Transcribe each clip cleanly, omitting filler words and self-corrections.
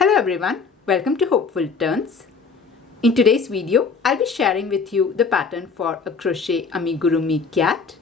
Hello everyone, welcome to Hopeful Turns. In today's video, I'll be sharing with you the pattern for a crochet amigurumi cat.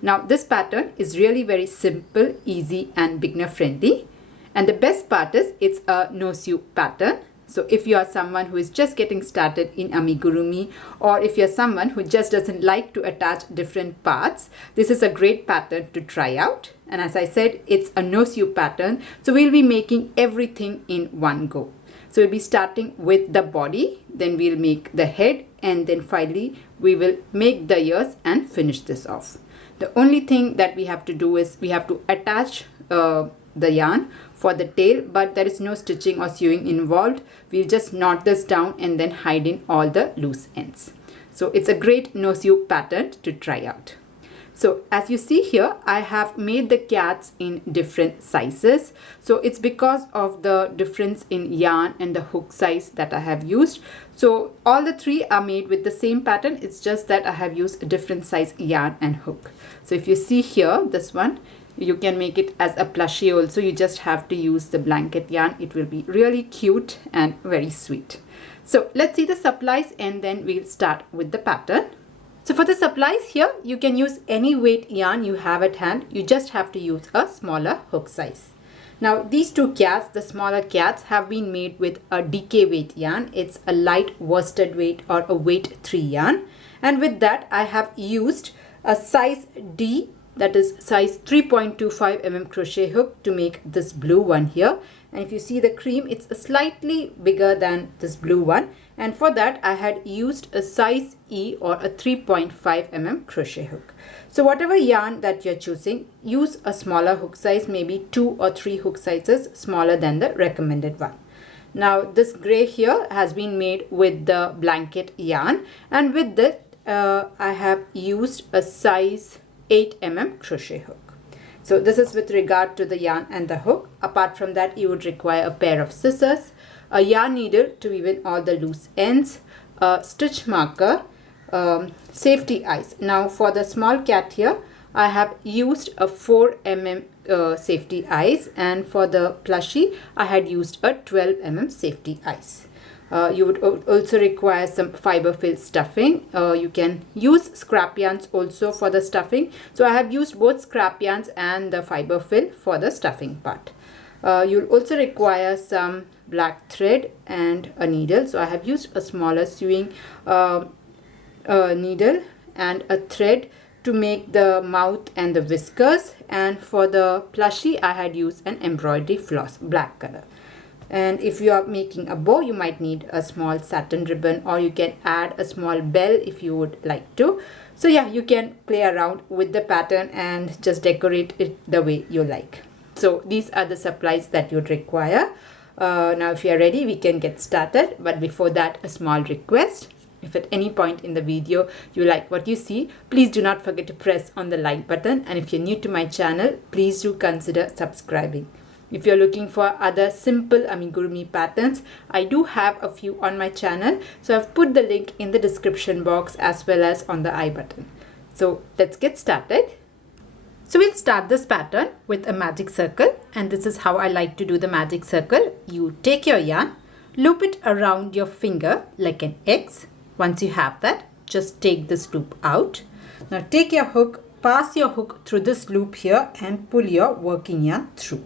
Now this pattern is really very simple, easy and beginner friendly. And the best part is it's a no-sew pattern. So if you are someone who is just getting started in amigurumi, or if you're someone who just doesn't like to attach different parts, this is a great pattern to try out. And as I said, it's a no-sew pattern, so we'll be making everything in one go. So we'll be starting with the body, then we'll make the head, and then finally we will make the ears and finish this off. The only thing that we have to do is we have to attach the yarn for the tail, but there is no stitching or sewing involved. We'll just knot this down and then hide in all the loose ends. So it's a great no-sew pattern to try out. So as you see here, I have made the cats in different sizes. So it's because of the difference in yarn and the hook size that I have used. So all the three are made with the same pattern. It's just that I have used a different size yarn and hook. So if you see here, this one, you can make it as a plushie also. You just have to use the blanket yarn. It will be really cute and very sweet. So let's see the supplies and then we'll start with the pattern. So for the supplies here, you can use any weight yarn you have at hand. You just have to use a smaller hook size. Now these two cats, the smaller cats, have been made with a DK weight yarn. It's a light worsted weight or a weight 3 yarn. And with that, I have used a size D, that is size 3.25 mm crochet hook to make this blue one here. And if you see the cream, it's slightly bigger than this blue one. And for that, I had used a size E or a 3.5 mm crochet hook. So whatever yarn that you're choosing, use a smaller hook size, maybe 2 or 3 hook sizes smaller than the recommended one. Now this gray here has been made with the blanket yarn, and with that I have used a size 8 mm crochet hook. So this is with regard to the yarn and the hook. Apart from that, you would require a pair of scissors, a yarn needle to weave in all the loose ends, a stitch marker, safety eyes. Now for the small cat here, I have used a 4 mm safety eyes, and for the plushie, I had used a 12 mm safety eyes. You would also require some fiber fill stuffing. You can use scrap yarns also for the stuffing. So I have used both scrap yarns and the fiber fill for the stuffing part. You'll also require some black thread and a needle. So I have used a smaller sewing needle and a thread to make the mouth and the whiskers. And for the plushie, I had used an embroidery floss, black color. And if you are making a bow, you might need a small satin ribbon, or you can add a small bell if you would like to. So yeah, you can play around with the pattern and just decorate it the way you like. So these are the supplies that you'd require. Now if you are ready, we can get started. But before that, a small request. If at any point in the video you like what you see, please do not forget to press on the like button. And if you're new to my channel, please do consider subscribing. If you're looking for other simple amigurumi patterns, I do have a few on my channel. So I've put the link in the description box as well as on the I button. So let's get started. So we'll start this pattern with a magic circle, and this is how I like to do the magic circle. You take your yarn, loop it around your finger like an X. Once you have that, just take this loop out. Now take your hook, pass your hook through this loop here and pull your working yarn through.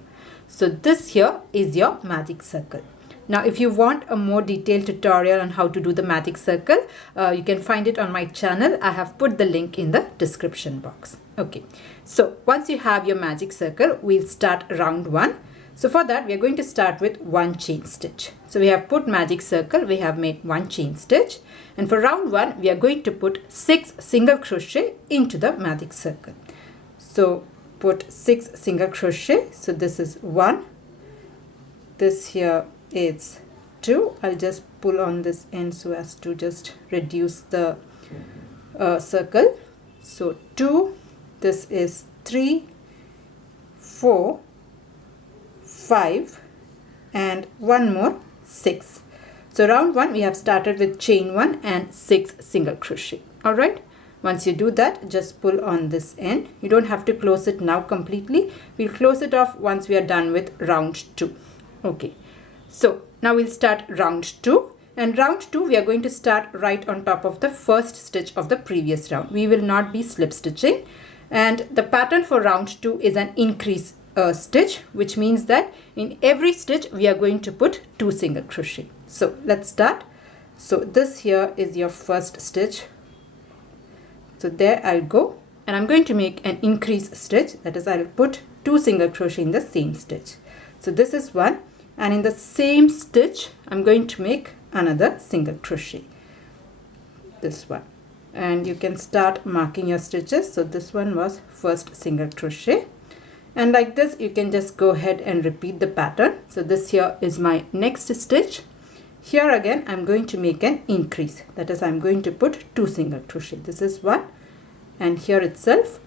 So this here is your magic circle. Now if you want a more detailed tutorial on how to do the magic circle, you can find it on my channel. I have put the link in the description box. Okay, so once you have your magic circle, we'll start round 1. So for that, we are going to start with 1 chain stitch. So we have put magic circle, we have made 1 chain stitch. And for round 1, we are going to put 6 single crochet into the magic circle. So put 6 single crochet. So this is 1. This here is 2. I'll just pull on this end so as to just reduce the circle. So 2. This is 3, 4, 5, and one more, 6. So round 1, we have started with chain 1 and 6 single crochet. All right. Once you do that, just pull on this end. You don't have to close it now completely. We'll close it off once we are done with round 2. Okay. So now we'll start round 2, and round 2 we are going to start right on top of the first stitch of the previous round. We will not be slip stitching, and the pattern for round 2 is an increase stitch, which means that in every stitch we are going to put 2 single crochet. So let's start. So this here is your first stitch. So there I'll go, and I'm going to make an increase stitch, that is I'll put 2 single crochet in the same stitch. So this is one, and in the same stitch I'm going to make another single crochet, this one, and you can start marking your stitches. So this one was first single crochet, and like this you can just go ahead and repeat the pattern. So this here is my next stitch. Here again I'm going to make an increase, that is I'm going to put 2 single crochet. This is one, and here itself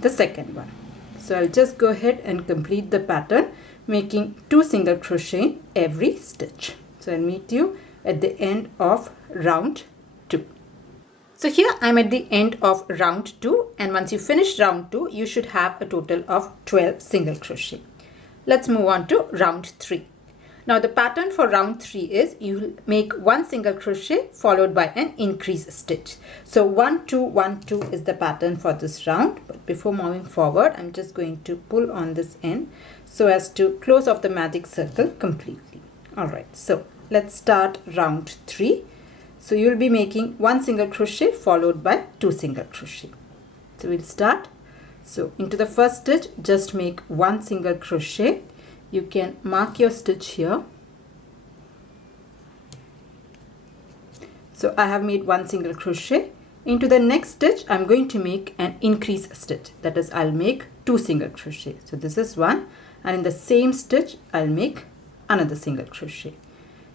the second one. So I'll just go ahead and complete the pattern, making 2 single crochet in every stitch. So I'll meet you at the end of round 2. So here I'm at the end of round 2, and once you finish round 2 you should have a total of 12 single crochet. Let's move on to round 3. Now the pattern for round 3 is you'll make 1 single crochet followed by an increase stitch. So 1 2 1 2 is the pattern for this round. But before moving forward, I'm just going to pull on this end so as to close off the magic circle completely. Alright, so let's start round 3. So you'll be making 1 single crochet followed by 2 single crochet. So we'll start. So into the first stitch just make 1 single crochet. You can mark your stitch here. So I have made 1 single crochet. Into the next stitch I'm going to make an increase stitch, that is I'll make 2 single crochet. So this is one, and in the same stitch I'll make another single crochet.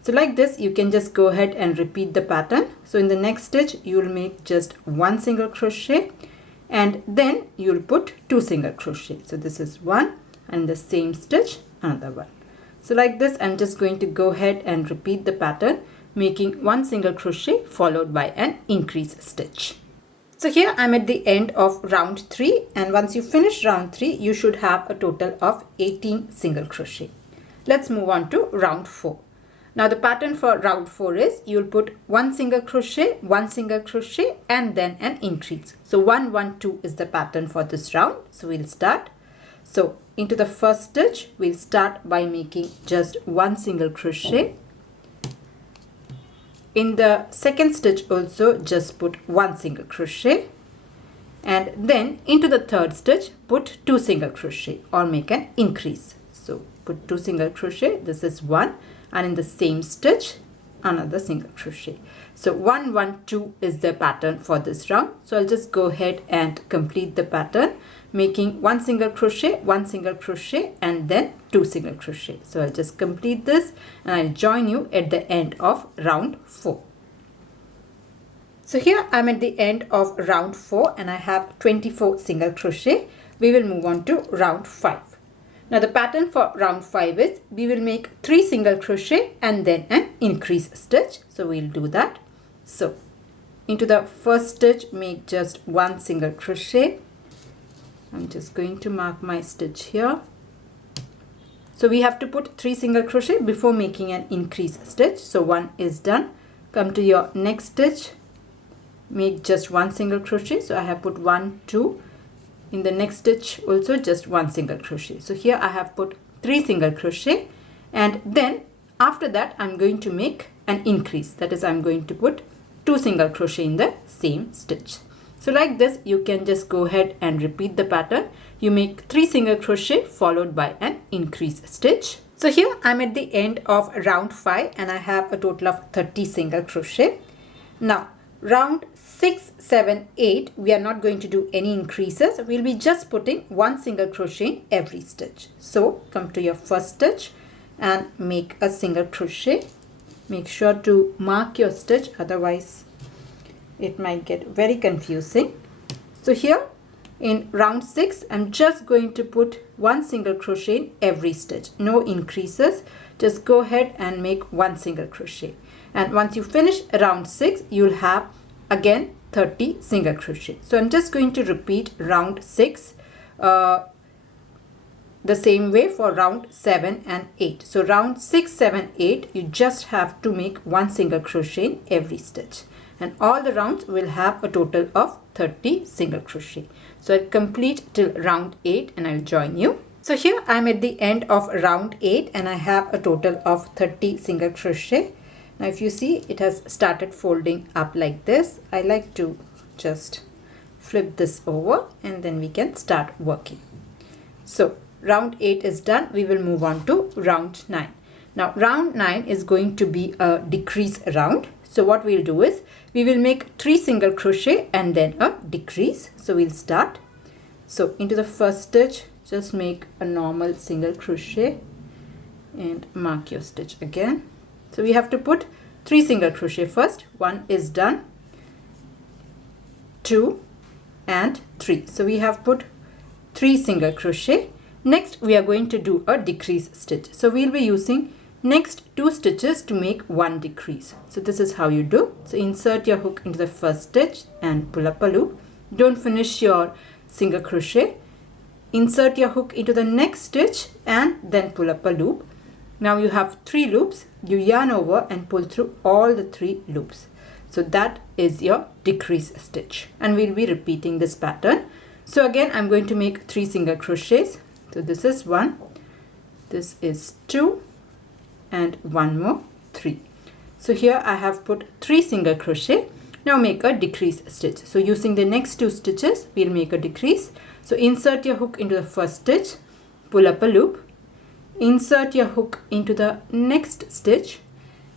So like this you can just go ahead and repeat the pattern. So in the next stitch you will make just 1 single crochet, and then you'll put 2 single crochet. So this is one, and in the same stitch another one. So like this I'm just going to go ahead and repeat the pattern, making 1 single crochet followed by an increase stitch. So here I'm at the end of round 3, and once you finish round 3 you should have a total of 18 single crochet. Let's move on to round 4. Now the pattern for round 4 is you'll put 1 single crochet, 1 single crochet, and then an increase. So 1 1 2 is the pattern for this round. So we'll start. So into the first stitch we'll start by making just 1 single crochet. In the second stitch also just put 1 single crochet, and then into the third stitch put 2 single crochet or make an increase. So put 2 single crochet, this is one, and in the same stitch another single crochet. So 1 1 2 is the pattern for this round. So I'll just go ahead and complete the pattern, making 1 single crochet, 1 single crochet, and then 2 single crochet. So I'll just complete this, and I'll join you at the end of round 4. So here I'm at the end of round 4, and I have 24 single crochet. We will move on to round 5. Now the pattern for round 5 is we will make 3 single crochet and then an increase stitch. So we'll do that. So into the first stitch make just 1 single crochet. I'm just going to mark my stitch here. So we have to put 3 single crochet before making an increase stitch. So 1 is done. Come to your next stitch, make just 1 single crochet. So I have put 1 2. In the next stitch also just 1 single crochet. So here I have put 3 single crochet, and then after that I'm going to make an increase, that is I'm going to put 2 single crochet in the same stitch. So like this you can just go ahead and repeat the pattern. You make 3 single crochet followed by an increase stitch. So here I'm at the end of round 5, and I have a total of 30 single crochet. Now round 6, 7, 8 we are not going to do any increases. We'll be just putting 1 single crochet in every stitch. So come to your first stitch and make a single crochet. Make sure to mark your stitch, otherwise it might get very confusing. So here in round 6 I'm just going to put 1 single crochet in every stitch, no increases. Just go ahead and make 1 single crochet, and once you finish round 6 you'll have again 30 single crochet. So I'm just going to repeat round 6 the same way for round 7 and 8. So round 6, 7, 8, you just have to make one single crochet in every stitch. And all the rounds will have a total of 30 single crochet. So I'll complete till round 8 and I'll join you. So here I'm at the end of round 8 and I have a total of 30 single crochet. Now if you see, it has started folding up like this. I like to just flip this over and then we can start working. So round 8 is done. We will move on to round 9. Now round 9 is going to be a decrease round. So what we'll do is we will make 3 single crochet and then a decrease. So we'll start. So into the first stitch, just make a normal single crochet and mark your stitch again. So we have to put 3 single crochet first. 1 is done, 2 and 3. So we have put 3 single crochet. Next we are going to do a decrease stitch. So we'll be using next 2 stitches to make 1 decrease. So this is how you do. So insert your hook into the first stitch and pull up a loop. Don't finish your single crochet. Insert your hook into the next stitch and then pull up a loop. Now you have 3 loops. You yarn over and pull through all the 3 loops. So that is your decrease stitch, and we'll be repeating this pattern. So again I'm going to make 3 single crochets. So this is 1, this is 2 and 1 more, 3. So here I have put 3 single crochet. Now make a decrease stitch. So using the next 2 stitches we'll make a decrease. So insert your hook into the first stitch, pull up a loop, insert your hook into the next stitch,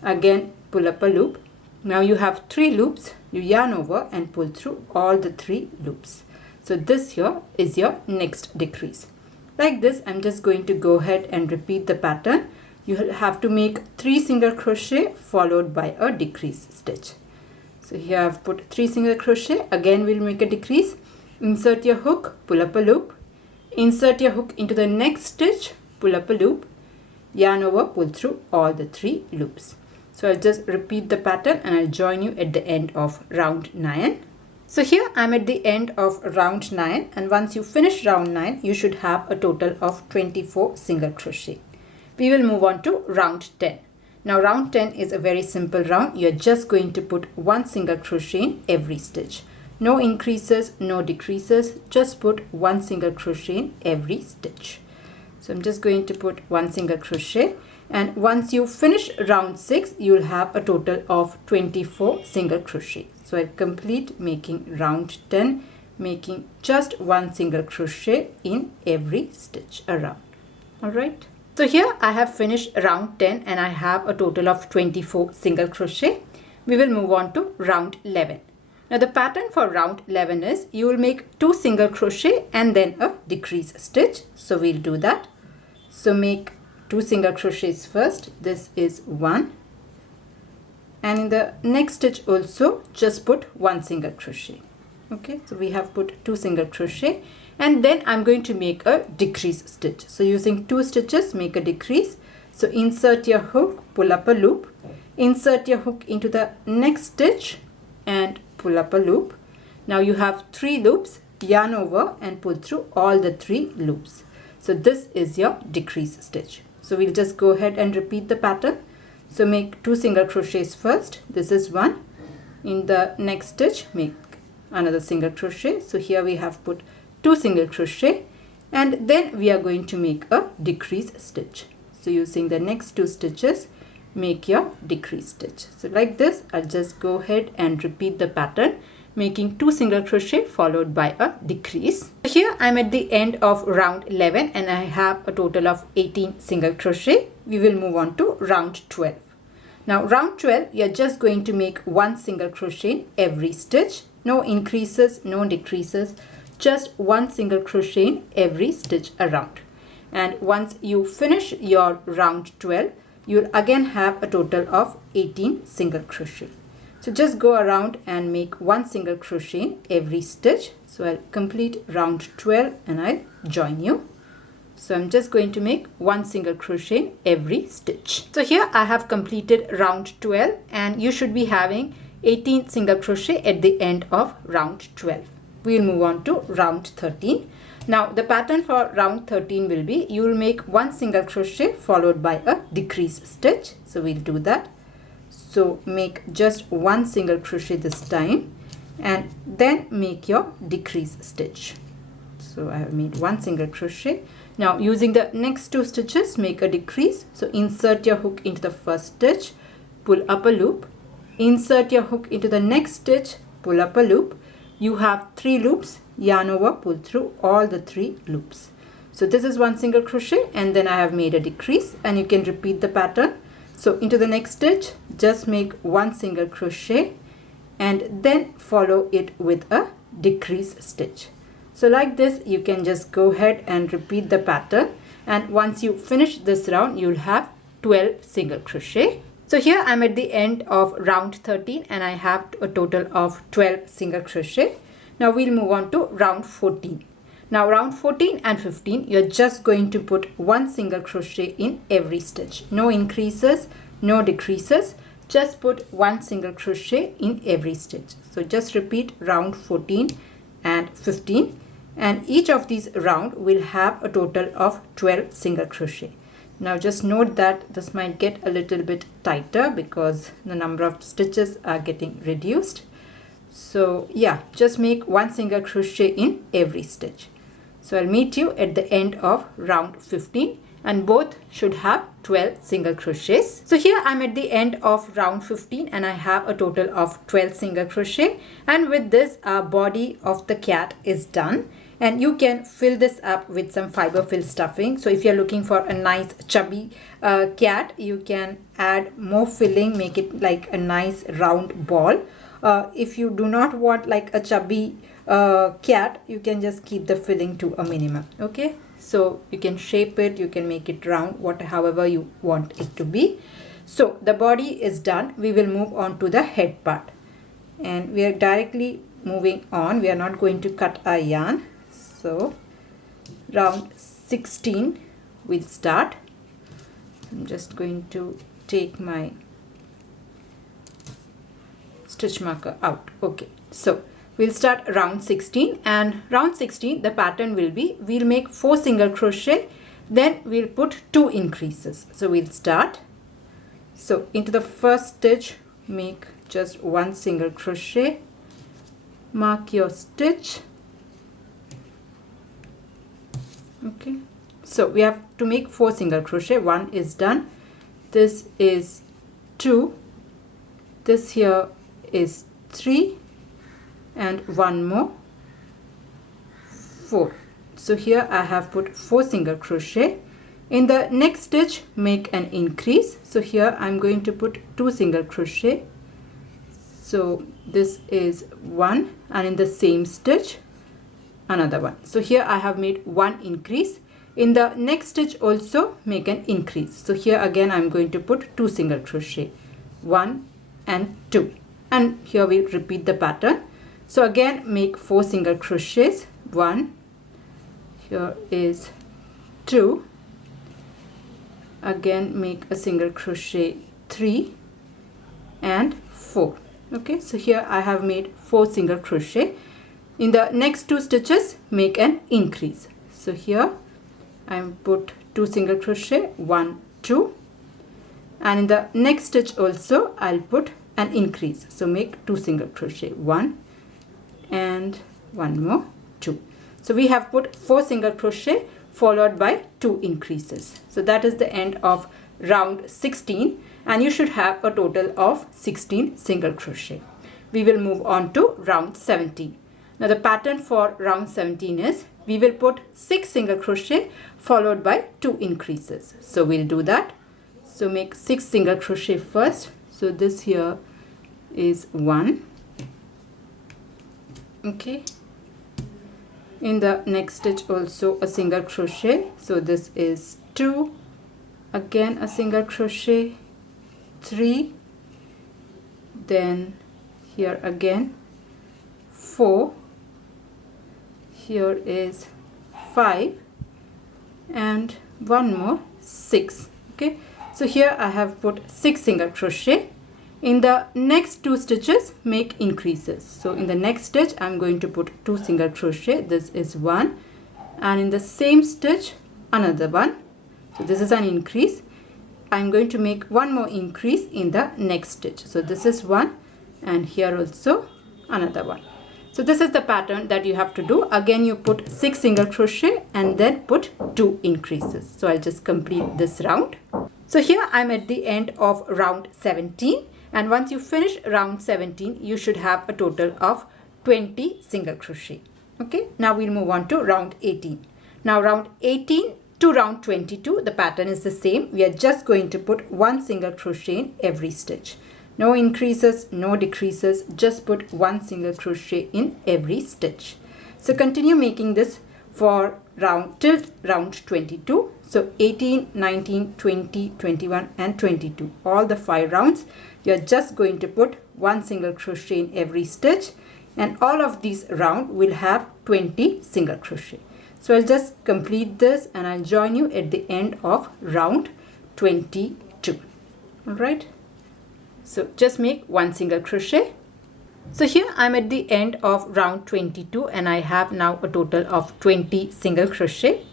again pull up a loop. Now you have 3 loops. You yarn over and pull through all the 3 loops. So this here is your next decrease. Like this, I'm just going to go ahead and repeat the pattern. You have to make 3 single crochet followed by a decrease stitch. So here I've put 3 single crochet. Again we'll make a decrease. Insert your hook, pull up a loop, insert your hook into the next stitch, pull up a loop, yarn over, pull through all the 3 loops. So I'll just repeat the pattern and I'll join you at the end of round 9. So here I'm at the end of round 9, and once you finish round 9 you should have a total of 24 single crochet. We will move on to round 10. Now round 10 is a very simple round. You're just going to put 1 single crochet in every stitch. No increases, no decreases, just put 1 single crochet in every stitch. So I'm just going to put 1 single crochet, and once you finish round 6 you'll have a total of 24 single crochet. So I'll complete making round 10, making just 1 single crochet in every stitch around. Alright. So here I have finished round 10 and I have a total of 24 single crochet. We will move on to round 11. Now the pattern for round 11 is you will make 2 single crochet and then a decrease stitch. So we'll do that. So make 2 single crochets first. This is 1, and in the next stitch also just put 1 single crochet. Okay, so we have put 2 single crochet, and then I'm going to make a decrease stitch. So using 2 stitches make a decrease. So insert your hook, pull up a loop, insert your hook into the next stitch and pull up a loop. Now you have 3 loops. Yarn over and pull through all the 3 loops. So this is your decrease stitch. So we'll just go ahead and repeat the pattern. So make 2 single crochets first. This is 1. In the next stitch make another single crochet. So here we have put 2 single crochet, and then we are going to make a decrease stitch. So using the next 2 stitches make your decrease stitch. So like this, I'll just go ahead and repeat the pattern, making 2 single crochet followed by a decrease. Here I'm at the end of round 11 and I have a total of 18 single crochet. We will move on to round 12. Now round 12, you're just going to make 1 single crochet in every stitch. No increases, no decreases, just 1 single crochet in every stitch around. And once you finish your round 12, you'll again have a total of 18 single crochet. So just go around and make 1 single crochet in every stitch. So I'll complete round 12 and I'll join you. So I'm just going to make 1 single crochet in every stitch. So here I have completed round 12 and you should be having 18 single crochet at the end of round 12. We'll move on to round 13. Now the pattern for round 13 will be, you will make one single crochet followed by a decrease stitch. So we'll do that. So make just one single crochet this time and then make your decrease stitch. So I have made one single crochet. Now using the next two stitches, make a decrease. So insert your hook into the first stitch, pull up a loop, insert your hook into the next stitch, pull up a loop. You have 3 loops, yarn over, pull through all the 3 loops. So this is one single crochet and then I have made a decrease, and you can repeat the pattern. So into the next stitch, just make one single crochet and then follow it with a decrease stitch. So like this, you can just go ahead and repeat the pattern, and once you finish this round, you'll have 12 single crochet. So here I'm at the end of round 13 and I have a total of 12 single crochet. Now we'll move on to round 14. Now round 14 and 15, you're just going to put one single crochet in every stitch. No increases, no decreases. Just put one single crochet in every stitch. So just repeat round 14 and 15, and each of these round will have a total of 12 single crochet. Now just note that this might get a little bit tighter because the number of stitches are getting reduced. So yeah, just make one single crochet in every stitch. So I'll meet you at the end of round 15, and both should have 12 single crochets. So here I'm at the end of round 15 and I have a total of 12 single crochet, and with this our body of the cat is done. And you can fill this up with some fiber fill stuffing. So if you're looking for a nice chubby cat, you can add more filling, make it like a nice round ball. If you do not want like a chubby cat, you can just keep the filling to a minimum. Okay, so you can shape it, you can make it round, however you want it to be. So the body is done. We will move on to the head part, and we are directly moving on. We are not going to cut our yarn. So round 16 we'll start. I'm just going to take my stitch marker out. Okay, so we'll start round 16, and round 16 the pattern will be, we'll make 4 single crochet, then we'll put 2 increases. So we'll start. So into the first stitch, make just one single crochet, mark your stitch. Okay, so we have to make 4 single crochet. One is done, this is 2, this here is 3, and one more, 4. So here I have put 4 single crochet. In the next stitch, make an increase. So here I'm going to put 2 single crochet. So this is 1, and in the same stitch another one. So here I have made 1 increase. In the next stitch also make an increase. So here again I'm going to put 2 single crochet, 1 and 2, and here we'll repeat the pattern. So again make 4 single crochets, 1, here is 2, again make a single crochet, 3 and 4. Okay, so here I have made 4 single crochet. In the next 2 stitches make an increase. So here I put 2 single crochet, 1, 2, and in the next stitch also I'll put an increase. So make 2 single crochet, 1 and one more, 2. So we have put 4 single crochet followed by 2 increases. So that is the end of round 16, and you should have a total of 16 single crochet. We will move on to round 17. Now the pattern for round 17 is, we will put 6 single crochet followed by 2 increases. So we'll do that. So make 6 single crochet first. So this here is 1. Okay. In the next stitch also a single crochet. So this is 2. Again a single crochet, 3. Then here again 4. Here is 5 and one more, 6. Okay, so here I have put 6 single crochet. In the next 2 stitches make increases. So in the next stitch I'm going to put 2 single crochet. This is 1, and in the same stitch another one. So this is an increase. I'm going to make one more increase in the next stitch. So this is one, and here also another one. So this is the pattern that you have to do. Again, you put 6 single crochet and then put 2 increases. So I'll just complete this round. So here I'm at the end of round 17, and once you finish round 17 you should have a total of 20 single crochet. Okay, now we'll move on to round 18. Now round 18 to round 22, the pattern is the same. We are just going to put 1 single crochet in every stitch. No increases, no decreases, just put 1 single crochet in every stitch. So continue making this for till round 22. So 18, 19, 20, 21 and 22. All the 5 rounds, you are just going to put 1 single crochet in every stitch, and all of these rounds will have 20 single crochet. So I'll just complete this and I'll join you at the end of round 22. Alright. So just make 1 single crochet. So here I'm at the end of round 22 and I have now a total of 20 single crochet.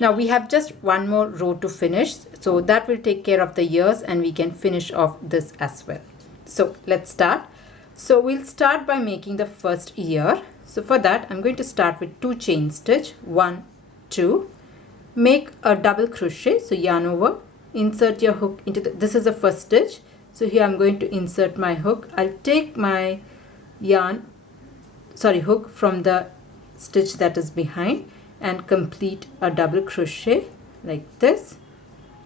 Now we have just one more row to finish, so that will take care of the ears and we can finish off this as well. So let's start. So we'll start by making the first ear. So for that I'm going to start with 2 chain stitch, 1, 2, make a double crochet, so yarn over, insert your hook into this is the first stitch. So here I'm going to insert my hook. I'll take my hook from the stitch that is behind and complete a double crochet like this.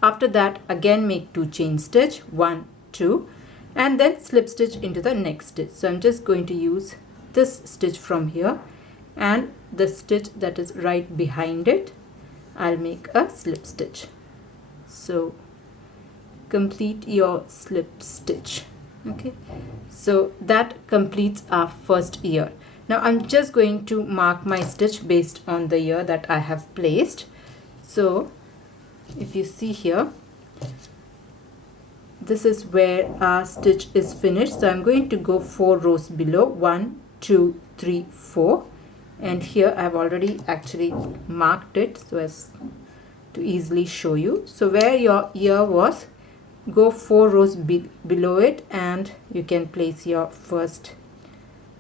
After that again make 2 chain stitch, 1, 2, and then slip stitch into the next stitch. So I'm just going to use this stitch from here and the stitch that is right behind it. I'll make a slip stitch. So complete your slip stitch. Okay, so that completes our first ear. Now I'm just going to mark my stitch based on the ear that I have placed. So if you see here, this is where our stitch is finished. So I'm going to go 4 rows below, 1, 2, 3, 4, and here I've already actually marked it so as to easily show you. So where your ear was, go 4 rows below it and you can place your first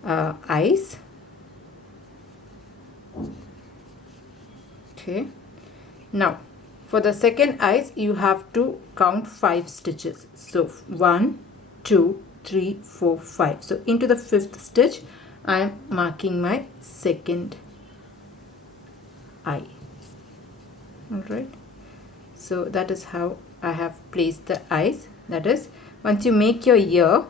eyes. Okay, now for the second eyes you have to count 5 stitches. So 1, 2, 3, 4, 5. So into the 5th stitch I am marking my second eye. Alright, so that is how I have placed the eyes. That is, once you make your ear,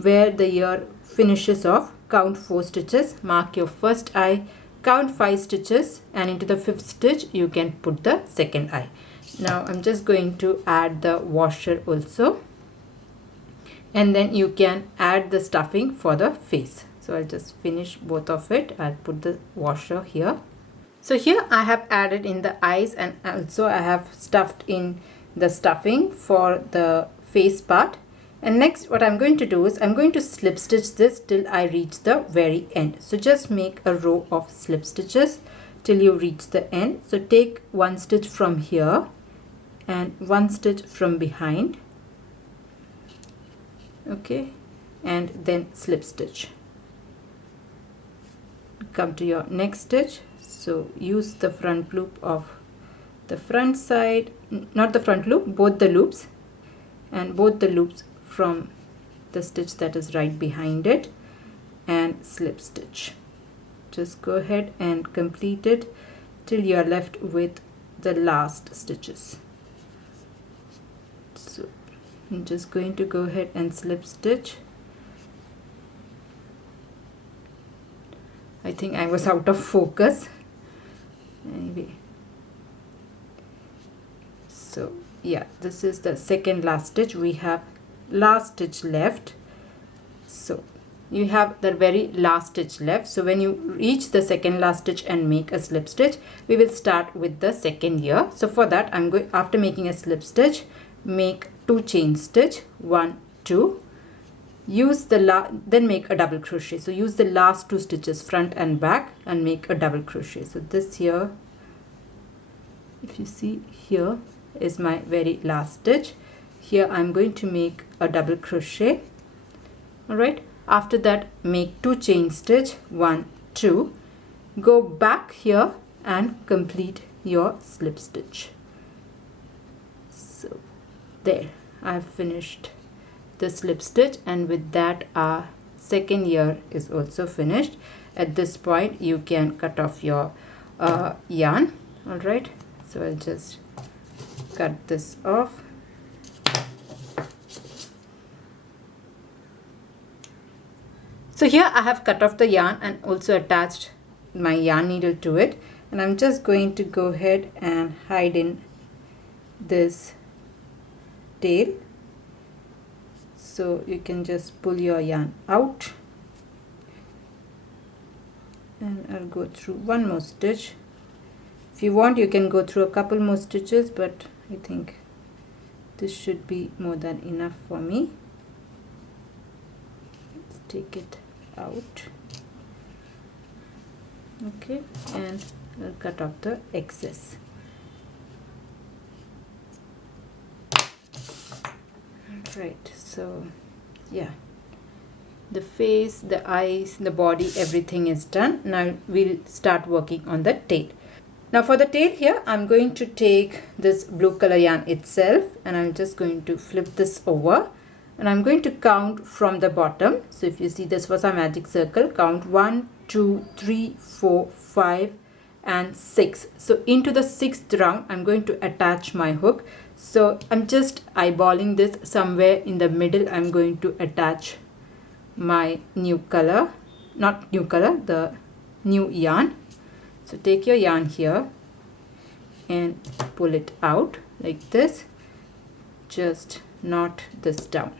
where the ear finishes off, count 4 stitches, mark your first eye, count 5 stitches, and into the 5th stitch you can put the second eye. Now I'm just going to add the washer also, and then you can add the stuffing for the face. So I'll just finish both of it. I'll put the washer here. So here I have added in the eyes and also I have stuffed in the stuffing for the face part. And next what I'm going to do is I'm going to slip stitch this till I reach the very end. So just make a row of slip stitches till you reach the end. So take 1 stitch from here and 1 stitch from behind. Okay, and then slip stitch. Come to your next stitch. So use the front loop of the front side, not the front loop, both the loops, and both the loops from the stitch that is right behind it, and slip stitch. Just go ahead and complete it till you are left with the last stitches. So I'm just going to go ahead and slip stitch. I think I was out of focus. Anyway, so yeah, this is the second last stitch. We have last stitch left. So you have the very last stitch left. So when you reach the second last stitch and make a slip stitch, we will start with the second ear. So for that I'm going, after making a slip stitch, make 2 chain stitch, 1, 2, use then make a double crochet. So use the last 2 stitches, front and back, and make a double crochet. So this here, if you see, here is my very last stitch. Here I'm going to make a double crochet. All right, after that make 2 chain stitch, 1, 2, go back here and complete your slip stitch. So there, I've finished the slip stitch, and with that our second ear is also finished. At this point you can cut off your yarn. All right, so I'll just cut this off. So here I have cut off the yarn and also attached my yarn needle to it, and I'm just going to go ahead and hide in this tail. So you can just pull your yarn out, and I'll go through one more stitch. If you want, you can go through a couple more stitches, but I think this should be more than enough for me. Let's take it out. Okay, and I'll cut off the excess. Right, so yeah, the face, the eyes, the body, everything is done. Now we'll start working on the tail. Now for the tail here, I'm going to take this blue color yarn itself, and I'm just going to flip this over, and I'm going to count from the bottom. So if you see, this was our magic circle, count 1, 2, 3, 4, 5 and 6. So into the 6th round I'm going to attach my hook. So I'm just eyeballing this somewhere in the middle. I'm going to attach my new color, not new color, the new yarn. So take your yarn here and pull it out like this. Just knot this down.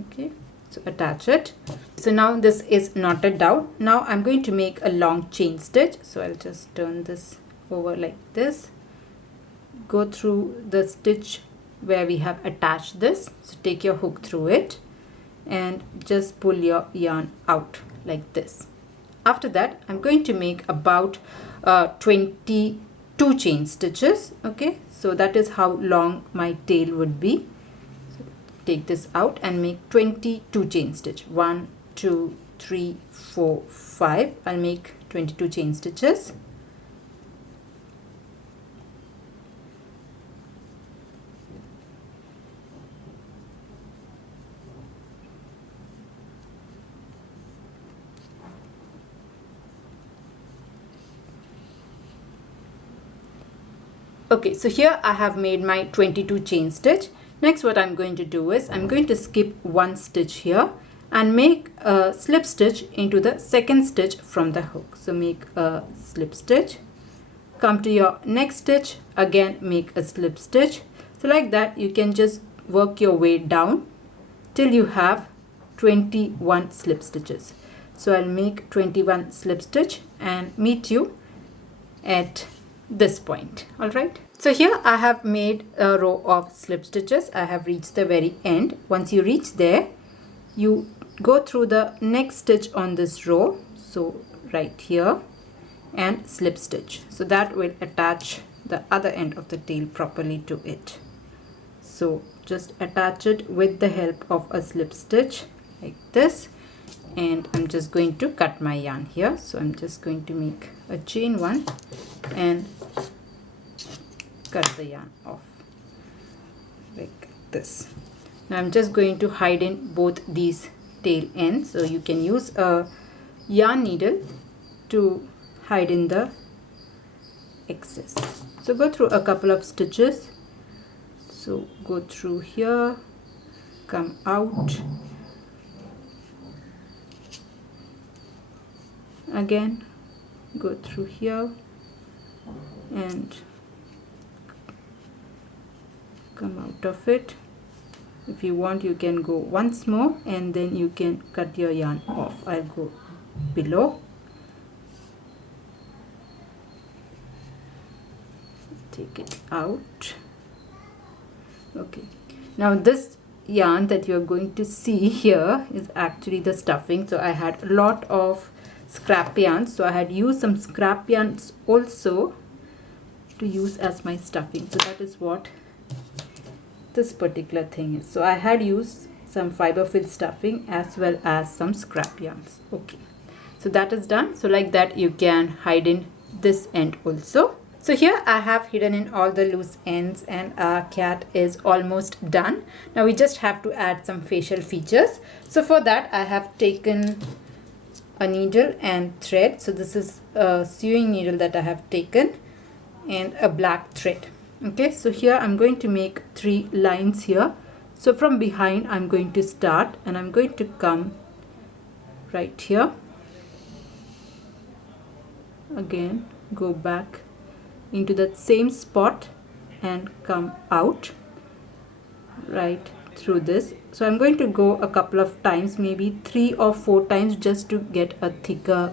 Okay, so attach it. So now this is knotted down. Now I'm going to make a long chain stitch. So I'll just turn this over like this. Go through the stitch where we have attached this. So take your hook through it and just pull your yarn out like this. After that, I'm going to make about 22 chain stitches. Okay, so that is how long my tail would be. So take this out and make 22 chain stitch. 1, 2, 3, 4, 5. I'll make 22 chain stitches. Okay, so here I have made my 22 chain stitch. Next, what I'm going to do is I'm going to skip one stitch here and make a slip stitch into the second stitch from the hook. So make a slip stitch, come to your next stitch, again make a slip stitch. So like that you can just work your way down till you have 21 slip stitches. So I'll make 21 slip stitch and meet you at this point. All right, so here I have made a row of slip stitches. I have reached the very end. Once you reach there, you go through the next stitch on this row, so right here, and slip stitch. So that will attach the other end of the tail properly to it. So just attach it with the help of a slip stitch like this, and I'm just going to cut my yarn here. So I'm just going to make a chain one and cut the yarn off like this. Now I'm just going to hide in both these tail ends. So you can use a yarn needle to hide in the excess. So go through a couple of stitches. So go through here, come out, again go through here and come out of it. If you want, you can go once more and then you can cut your yarn off. I'll go below, take it out. Okay, Now this yarn that you're going to see here is actually the stuffing. So I had a lot of scrap yarns, so I had used some scrap yarns also to use as my stuffing. So that is what this particular thing is. So I had used some fiber filled stuffing as well as some scrap yarns. Okay, so that is done. So like that you can hide in this end also. So here I have hidden in all the loose ends and our cat is almost done. Now we just have to add some facial features. So for that I have taken a needle and thread. So this is a sewing needle that I have taken and a black thread. Okay, so here I'm going to make 3 lines here. So from behind I'm going to start and I'm going to come right here. Again, go back into that same spot and come out right through this. So I'm going to go a couple of times, maybe 3 or 4 times, just to get a thicker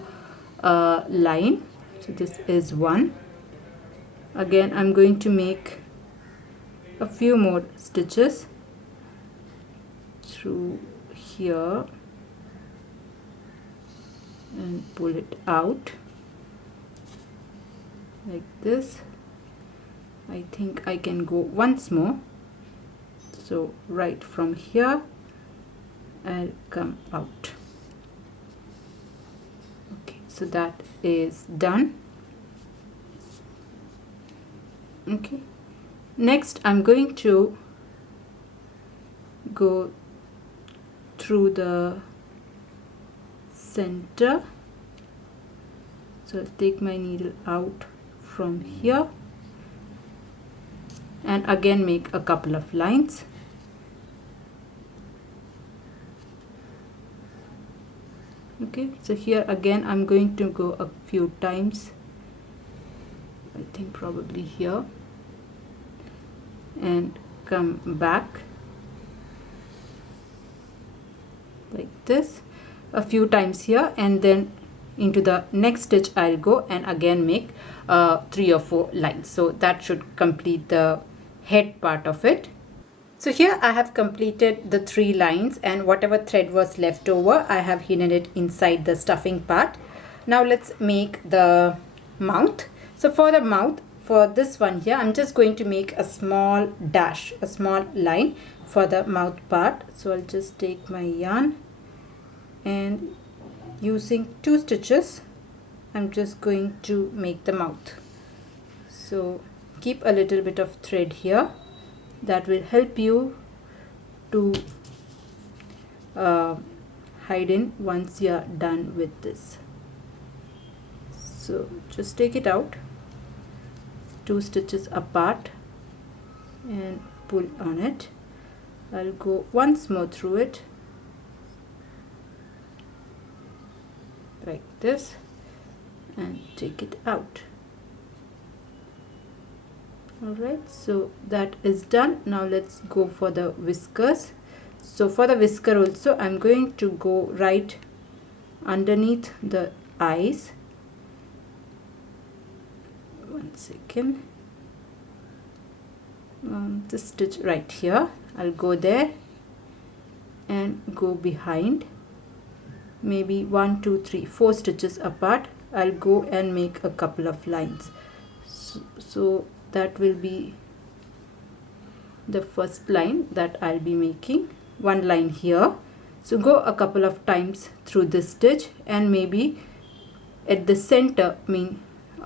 line. So this is one. Again I'm going to make a few more stitches through here and pull it out like this. I think I can go once more. So right from here I'll come out. Okay, so that is done. Okay, next I'm going to go through the center. So I'll take my needle out from here and again make a couple of lines. Okay, so here again I'm going to go a few times. I think probably here, and come back like this a few times here, and then into the next stitch I'll go and again make 3 or 4 lines. So that should complete the head part of it. So here I have completed the 3 lines, and whatever thread was left over I have hidden it inside the stuffing part. Now let's make the mouth. So for the mouth, for this one here, I'm just going to make a small dash, a small line for the mouth part. So I'll just take my yarn and using 2 stitches, I'm just going to make the mouth. So keep a little bit of thread here. That will help you to hide in once you are done with this. So just take it out 2 stitches apart and pull on it. I'll go once more through it like this and take it out. Alright, so that is done. Now let's go for the whiskers. So for the whisker also I'm going to go right underneath the eyes. One second. This stitch right here, I'll go there and go behind, maybe 1 2 3 4 stitches apart. I'll go and make a couple of lines. So that will be the first line that I'll be making, 1 line here. So go a couple of times through this stitch, and maybe at the center,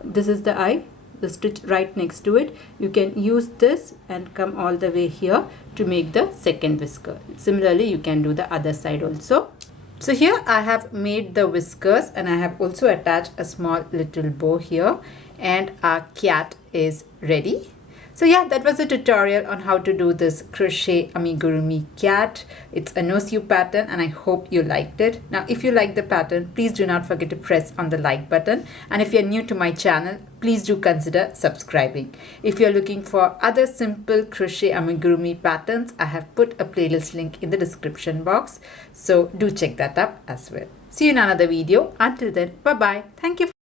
this is the eye, the stitch right next to it, you can use this and come all the way here to make the second whisker. Similarly you can do the other side also. So here I have made the whiskers, and I have also attached a small little bow here, and our cat is ready. So yeah, that was a tutorial on how to do this crochet amigurumi cat. It's a no sew pattern, and I hope you liked it. Now if you like the pattern, please do not forget to press on the like button, and if you're new to my channel, please do consider subscribing. If you're looking for other simple crochet amigurumi patterns, I have put a playlist link in the description box, so do check that up as well. See you in another video. Until then, bye bye. Thank you.